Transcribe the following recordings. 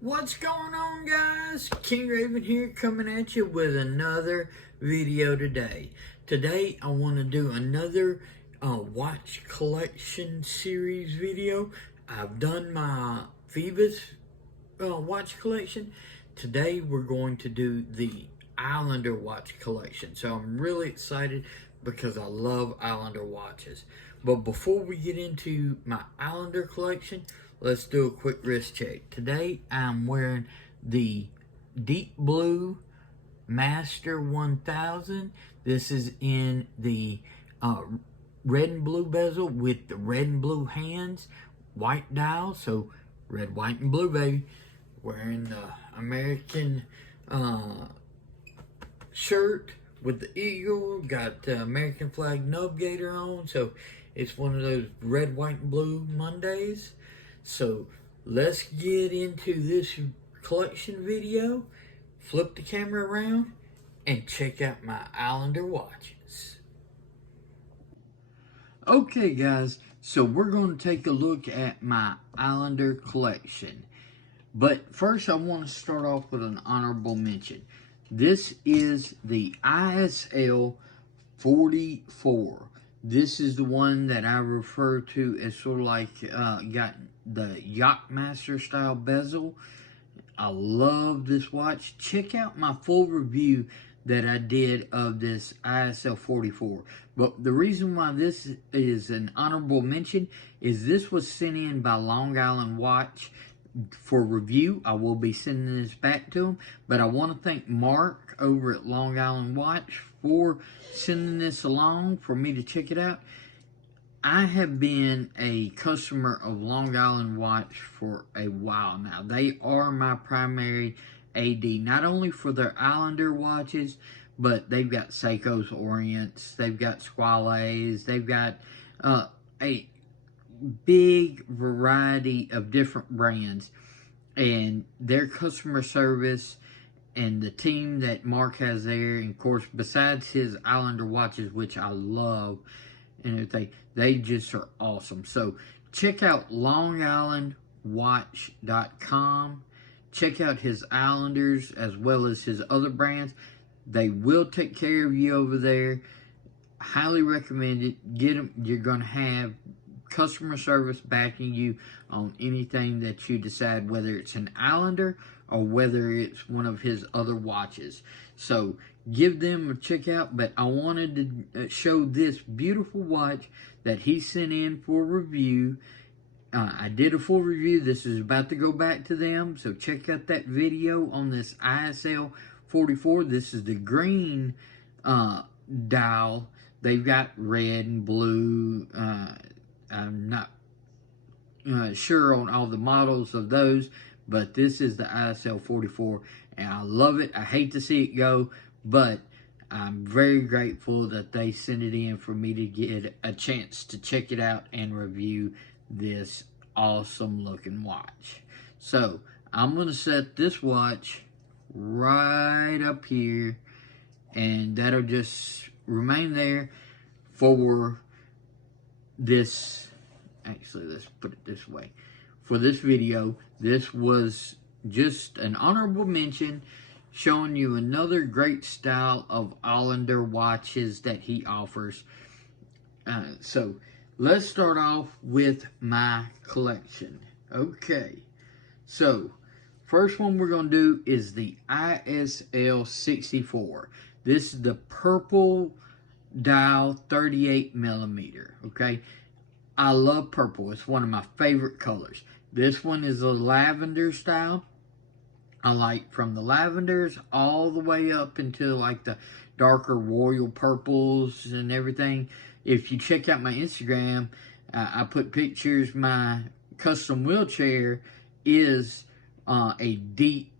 What's going on, guys? King Raven here, coming at you with another video today. Today I want to do another watch collection series video. I've done my Phoebus watch collection. Today we're going to do the Islander watch collection. So I'm really excited because I love Islander watches. But before we get into my Islander collection, let's do a quick wrist check. Today I'm wearing the Deep Blue Master 1000. This is in the red and blue bezel with the red and blue hands, white dial, so red, white, and blue, baby. Wearing the American shirt with the eagle, got the American flag nub gator on, so it's one of those red, white, and blue Mondays. So let's get into this collection video, flip the camera around, and check out my Islander watches. Okay guys, so we're going to take a look at my Islander collection. But first I want to start off with an honorable mention. This is the ISL 44. This is the one that I refer to as sort of like got the Yachtmaster style bezel. I love this watch. Check out my full review that I did of this ISL 44. But the reason why this is an honorable mention is this was sent in by Long Island Watch for review. I will be sending this back to them, but I want to thank Marc over at Long Island Watch for sending this along for me to check it out. I have been a customer of Long Island Watch for a while now. They are my primary AD, not only for their Islander watches, but they've got Seiko's Orients, they've got Squales, they've got a big variety of different brands, and their customer service and the team that Marc has there, and of course besides his Islander watches, which I love and everything, they just are awesome. So check out longislandwatch.com. Check out his Islanders as well as his other brands. They will take care of you over there. Highly recommend it. Get them. You're going to have customer service backing you on anything that you decide, whether it's an Islander or whether it's one of his other watches. So give them a check out. But I wanted to show this beautiful watch that he sent in for review. I did a full review. This is about to go back to them, so check out that video on this ISL 44. This is the green dial. They've got red and blue. I'm not sure on all the models of those, but this is the ISL 44, and I love it. I hate to see it go, but I'm very grateful that they sent it in for me to get a chance to check it out and review this awesome looking watch. So I'm going to set this watch right up here, and that'll just remain there for this. Actually, let's put it this way. For this video, this was just an honorable mention, showing you another great style of Islander watches that he offers. So let's start off with my collection. Okay, so first one we're going to do is the ISL 64. This is the purple dial 38 millimeter. Okay, I love purple. It's one of my favorite colors. This one is a lavender style. I like from the lavenders all the way up into like the darker royal purples and everything. If you check out my Instagram, I put pictures. My custom wheelchair is a deep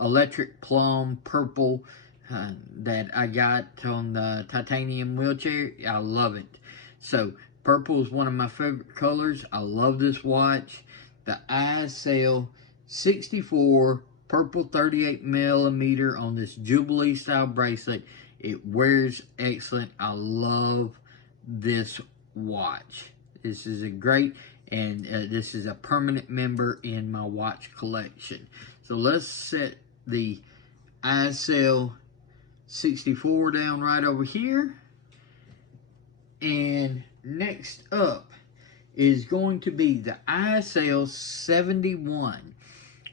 electric plum purple that I got on the titanium wheelchair. I love it. So purple is one of my favorite colors. I love this watch. The ISL 64 purple 38 millimeter on this Jubilee style bracelet. It wears excellent. I love this watch. This is a great, and this is a permanent member in my watch collection. So let's set the ISL 64 down right over here. And next up is going to be the ISL 71.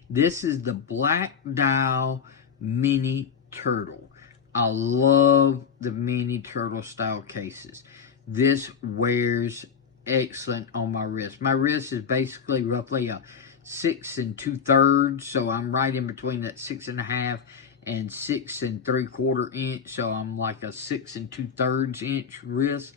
This is the black dial mini turtle. I love the mini turtle style cases. This wears excellent on my wrist. My wrist is basically roughly a 6 2/3, so I'm right in between that 6 1/2 and 6 3/4 inch. So I'm like a 6 2/3 inch wrist,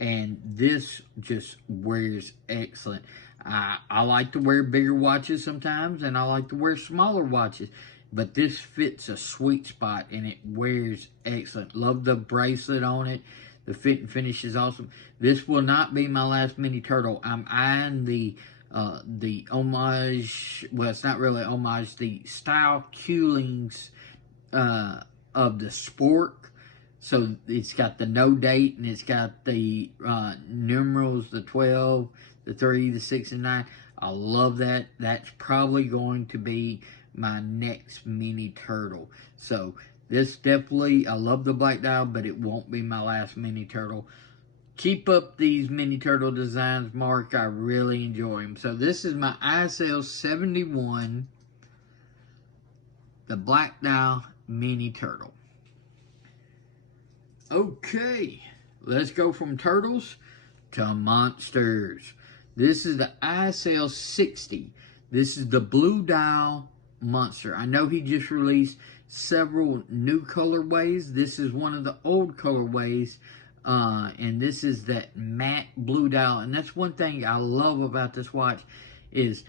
and this just wears excellent. I like to wear bigger watches sometimes, and I like to wear smaller watches, but this fits a sweet spot, and it wears excellent. Love the bracelet on it. The fit and finish is awesome. This will not be my last mini turtle. I'm eyeing the homage, well, it's not really homage, the style Qlings of the Spork. So it's got the no date, and it's got the numerals, the 12, the 3, the 6, and 9. I love that. That's probably going to be my next mini turtle. So this definitely, I love the black dial, but it won't be my last mini turtle. Keep up these mini turtle designs, Mark. I really enjoy them. So this is my ISL 71, the black dial mini turtle. Okay, let's go from turtles to monsters. This is the ISL 60. This is the blue dial monster. I know he just released several new colorways. This is one of the old colorways, and this is that matte blue dial. And that's one thing I love about this watch, is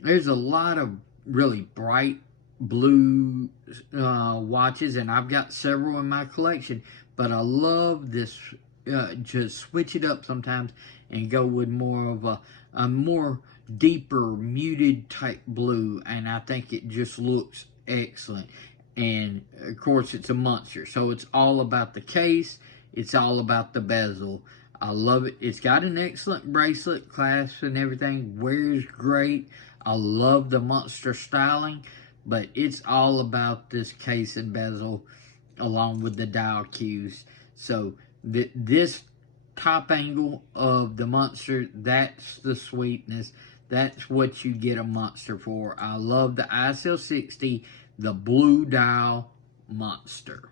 there's a lot of really bright blue watches, and I've got several in my collection, but I love this, just switch it up sometimes and go with more of a more deeper muted type blue, and I think it just looks excellent. And of course it's a monster, so it's all about the case, it's all about the bezel. I love it. It's got an excellent bracelet, clasp and everything, wears great. I love the monster styling, but it's all about this case and bezel along with the dial cues. So this top angle of the monster, that's the sweetness. That's what you get a monster for. I love the ISL 60, the blue dial monster.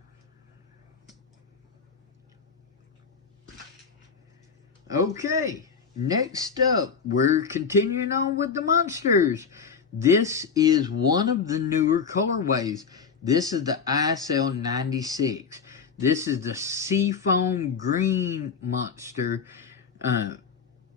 Okay, next up, we're continuing on with the monsters. This is one of the newer colorways. This is the ISL 96. This is the seafoam green monster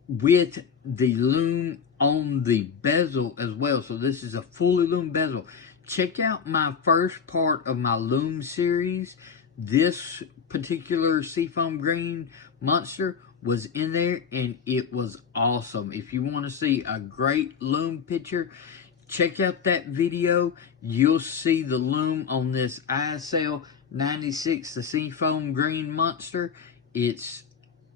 with the lume on the bezel as well. So this is a fully lume bezel. Check out my first part of my lume series. This particular seafoam green monster was in there, and it was awesome. If you want to see a great lume picture, check out that video. You'll see the lume on this ISL 96, the seafoam green monster. It's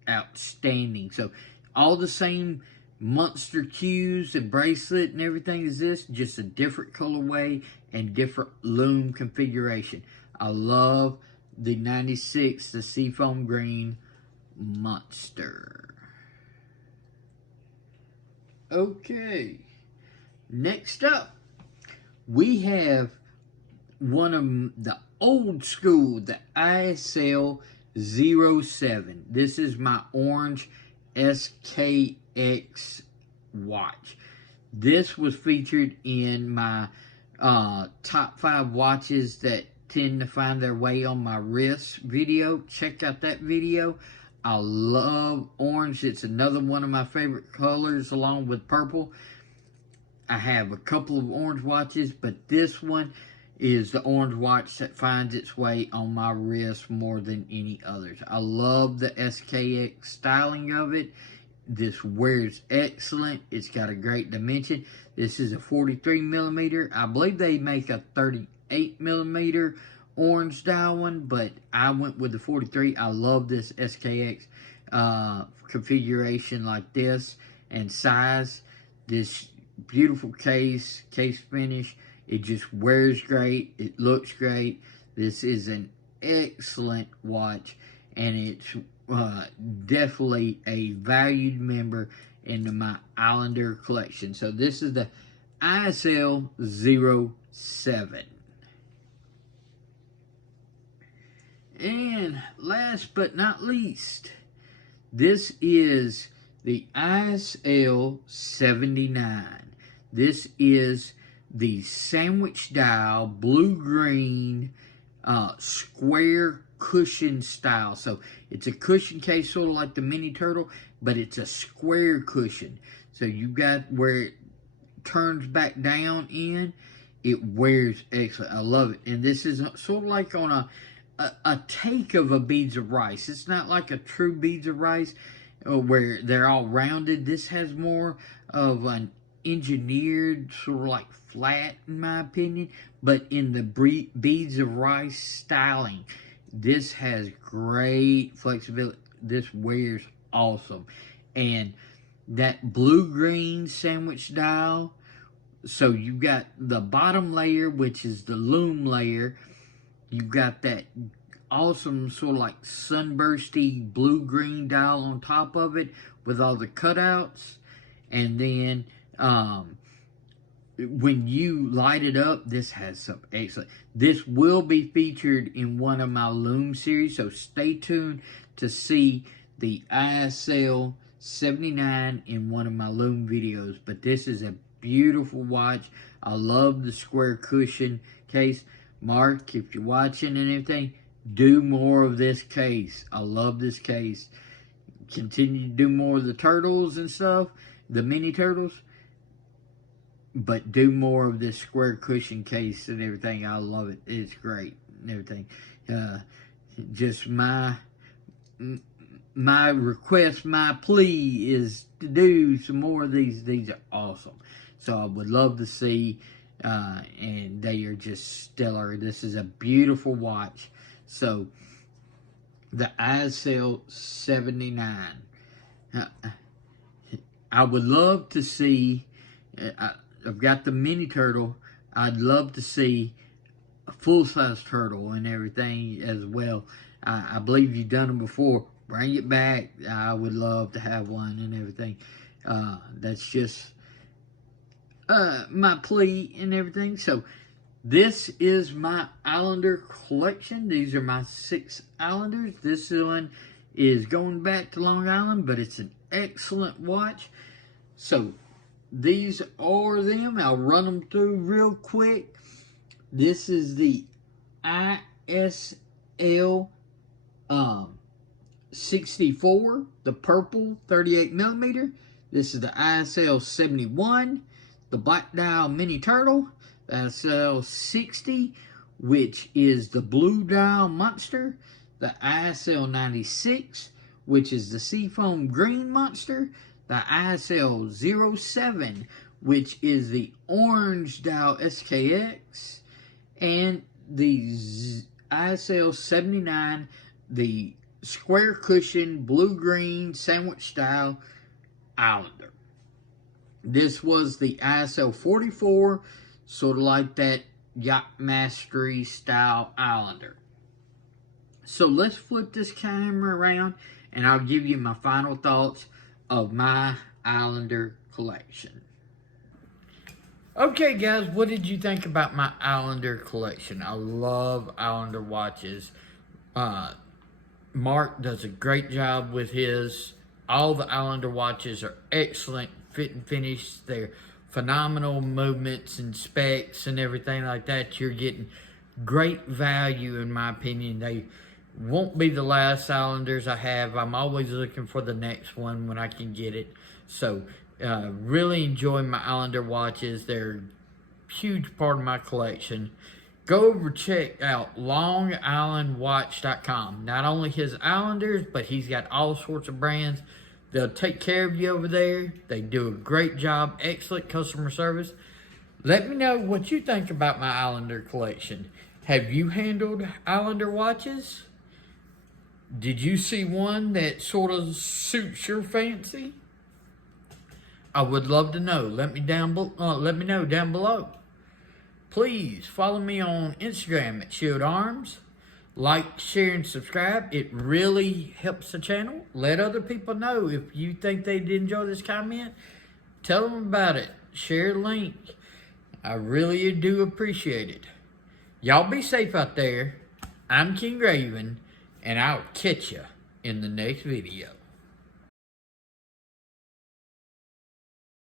outstanding. So all the same monster cues and bracelet and everything as this, just a different colorway and different lume configuration. I love the 96, the seafoam green monster. Okay, next up, we have one of the old school, the ISL 07. This is my Orange SKX watch. This was featured in my top 5 watches that tend to find their way on my wrist video. Check out that video. I love orange. It's another one of my favorite colors along with purple. I have a couple of orange watches, but this one is the orange watch that finds its way on my wrist more than any others. I love the SKX styling of it. This wears excellent. It's got a great dimension. This is a 43 millimeter. I believe they make a 38 millimeter orange dial one, but I went with the 43. I love this SKX. configuration like this and size. This beautiful case finish. It just wears great. It looks great. This is an excellent watch, and it's definitely a valued member into my Islander collection. So this is the ISL 07. And last but not least, this is the ISL 79. This is the sandwich dial blue-green square cushion style. So it's a cushion case, sort of like the Mini Turtle, but it's a square cushion. So you got where it turns back down in. It wears excellent. I love it. And this is sort of like on a take of a beads of rice. It's not like a true beads of rice where they're all rounded. This has more of an engineered, sort of like flat, in my opinion, but in the beads of rice styling. This has great flexibility. This wears awesome. And that blue-green sandwich dial, so you've got the bottom layer, which is the loom layer. You've got that awesome sort of like sunbursty blue-green dial on top of it with all the cutouts. And then when you light it up, this has some excellent. This will be featured in one of my Loom series, so stay tuned to see the ISL 79 in one of my Loom videos. But this is a beautiful watch. I love the square cushion case. Mark, if you're watching and everything, do more of this case. I love this case. Continue to do more of the turtles and stuff, the mini turtles, but do more of this square cushion case and everything. I love it. It's great and everything. Just my request, my plea is to do some more of these. These are awesome. So I would love to see, and they are just stellar. This is a beautiful watch. So the ISL 79. I would love to see, I've got the mini turtle. I'd love to see a full-size turtle and everything as well. I believe you've done them before. Bring it back. I would love to have one and everything. That's just my plea and everything. So this is my Islander collection. These are my 6 Islanders. This one is going back to Long Island, but it's an excellent watch. So these are them. I'll run them through real quick. This is the ISL 64, the purple 38mm. This is the ISL 71, the black dial mini turtle. The ISL 60, which is the blue dial monster. The ISL 96, which is the seafoam green monster. The ISL 07, which is the orange dial SKX. And the ISL 79, the square cushion blue-green sandwich style Islander. This was the ISL 44, sort of like that Yacht Mastery style Islander. So let's flip this camera around and I'll give you my final thoughts of my Islander collection. Okay guys, what did you think about my Islander collection? I love Islander watches. Marc does a great job with his. All the Islander watches are excellent, fit and finish. They're phenomenal movements and specs and everything like that. You're getting great value in my opinion. They won't be the last Islanders I have. I'm always looking for the next one when I can get it. So really enjoy my Islander watches. They're a huge part of my collection. Go over check out longislandwatch.com. Not only his Islanders, but he's got all sorts of brands. They'll take care of you over there. They do a great job. Excellent customer service. Let me know what you think about my Islander collection. Have you handled Islander watches? Did you see one that sort of suits your fancy? I would love to know. Let me know down below. Please follow me on Instagram at Shield Arms. Like, share, and subscribe. It really helps the channel. Let other people know. If you think they'd enjoy this comment, tell them about it. Share a link. I really do appreciate it. Y'all be safe out there. I'm King Raven, and I'll catch ya in the next video.